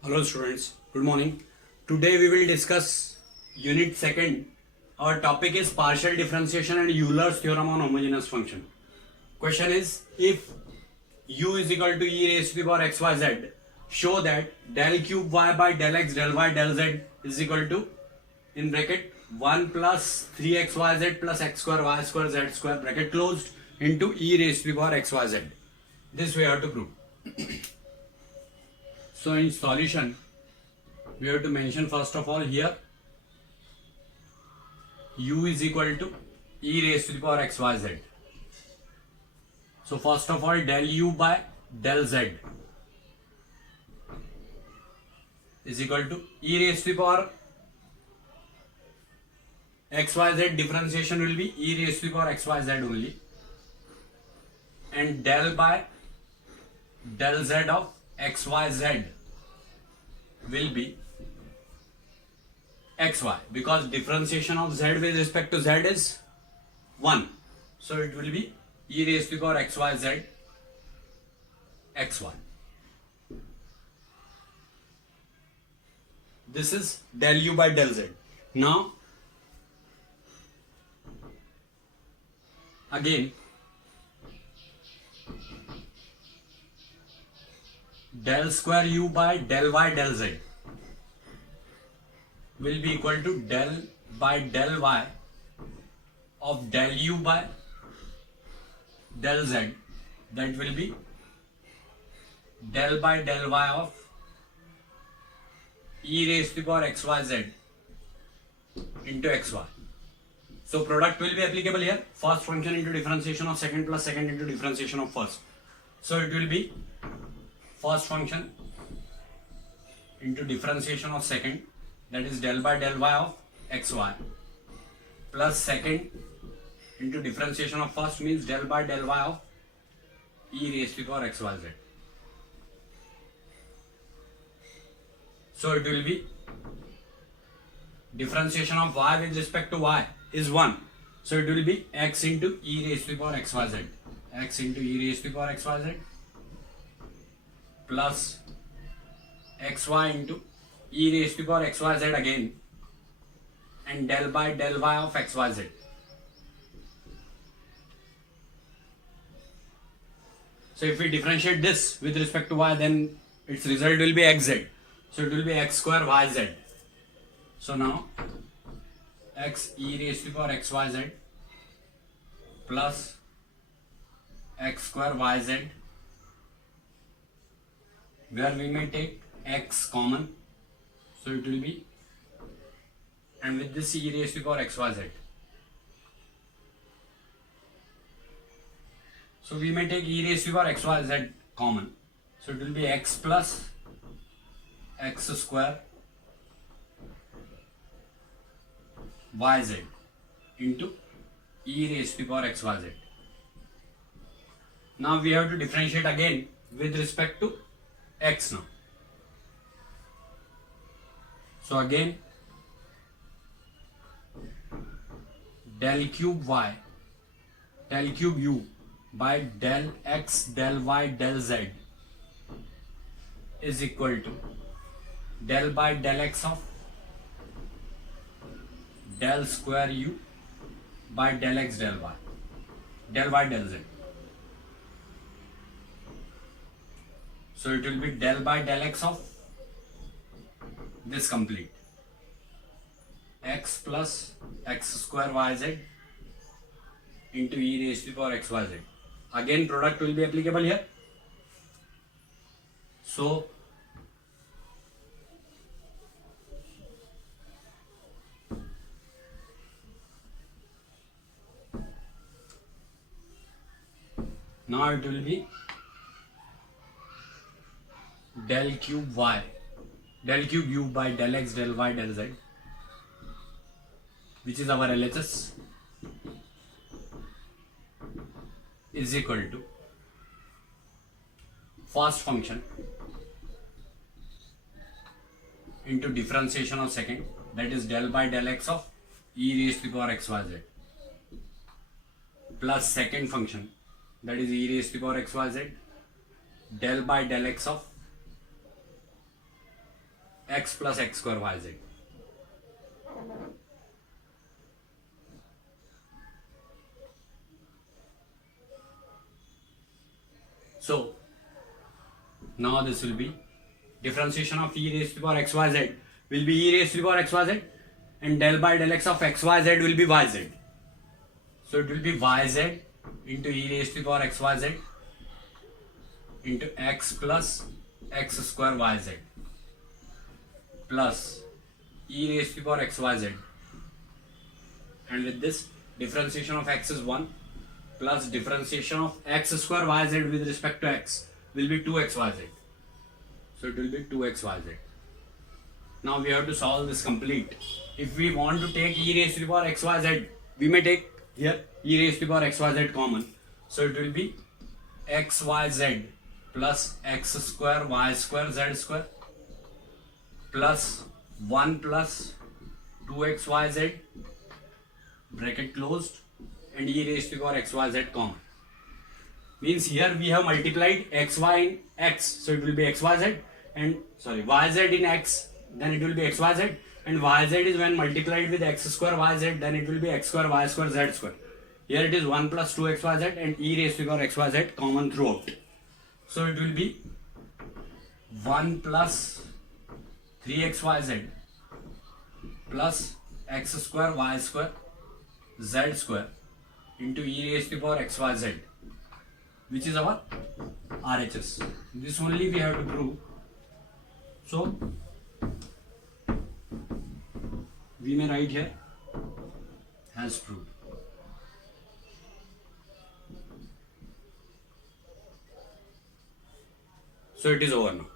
Hello students, good morning. Today we will discuss unit second. Our topic is partial differentiation and Euler's theorem on homogeneous function. Question is, if u is equal to e raised to the power xyz, show that del cube y by del x del y del z is equal to, in bracket, 1 plus 3xyz plus x square y square z square bracket closed into e raised to the power xyz. This we have to prove. So in solution, we have to mention first of all here u is equal to e raised to the power xyz. So first of all, del u by del z is equal to e raised to the power xyz. Differentiation will be e raised to the power xyz only, and del by del z of xyz will be xy, because differentiation of z with respect to z is 1, so it will be e raised to the power xyz xy. This is del u by del z. Now again, del square u by del y del z will be equal to del by del y of del u by del z. That will be del by del y of e raised to the power xyz into xy. So product will be applicable here. First function into differentiation of second plus second into differentiation of first. So it will be first function into differentiation of second, that is del by del y of xy, plus second into differentiation of first means del by del y of e raised to the power xyz. So it will be differentiation of y with respect to y is 1. So it will be x into e raised to the power xyz. X into e raised to the power xyz plus xy into e raised to the power xyz again, and del by del y of xyz. So if we differentiate this with respect to y, then its result will be xz. So it will be x square yz. So now x e raised to the power xyz plus x square yz, where we may take x common, so it will be, and with this e raised to the power xyz. So we may take e raised to the power xyz common, so it will be x plus x square yz into e raised to the power xyz. Now we have to differentiate again with respect to x now. So again, del cube y, del cube u by del x del y del z is equal to del by del x of del square u by del x del y del z. So it will be del by del x of this complete x plus x square yz into e raised to the power xyz. Again product will be applicable here. So now it will be del cube y, del cube u by del x del y del z, which is our LHS, is equal to first function into differentiation of second, that is del by del x of e raised to the power xyz, plus second function, that is e raised to the power xyz, del by del x of x plus x square yz. So now this will be differentiation of e raised to the power xyz will be e raised to the power xyz, and del by del x of xyz will be yz. So it will be yz into e raised to the power xyz into x plus x square yz plus e raised to the power xyz, and with this differentiation of x is 1 plus differentiation of x square yz with respect to x will be 2xyz. So it will be 2xyz. Now we have to solve this complete. If we want to take e raised to the power xyz, we may take here e raised to the power xyz common. So it will be xyz plus x square y square z square plus 1 plus 2xyz bracket closed and e raised to the power xyz common. Means here we have multiplied xy in x, so it will be xyz, and sorry, yz in x, then it will be xyz, and yz is when multiplied with x square yz, then it will be x square y square z square. Here it is 1 plus 2xyz and e raised to the power xyz common throughout. So it will be 1 plus 3xyz plus x square y square z square into e raised to the power xyz, which is our RHS. This only we have to prove. So we may write here as proved. So it is over now.